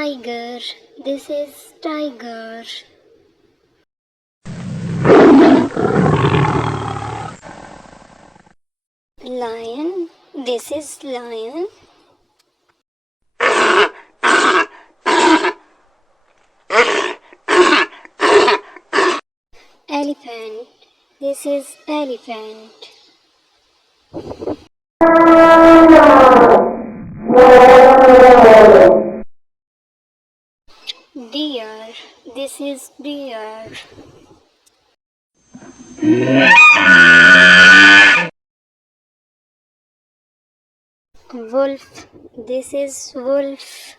tiger. This is tiger. Lion. This is lion. Elephant. This is elephant. Deer. This is deer. Wolf. This is wolf.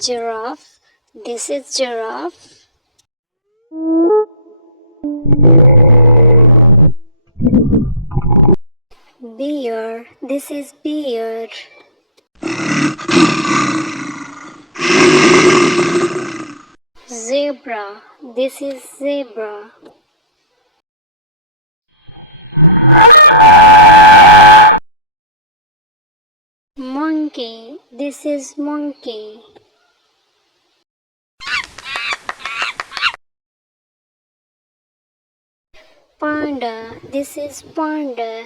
Giraffe. This is giraffe. Bear. This is bear. Zebra. This is zebra. Monkey. This is monkey. Panda. This is panda.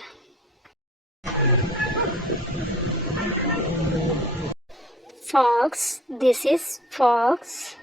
Fox. This is fox.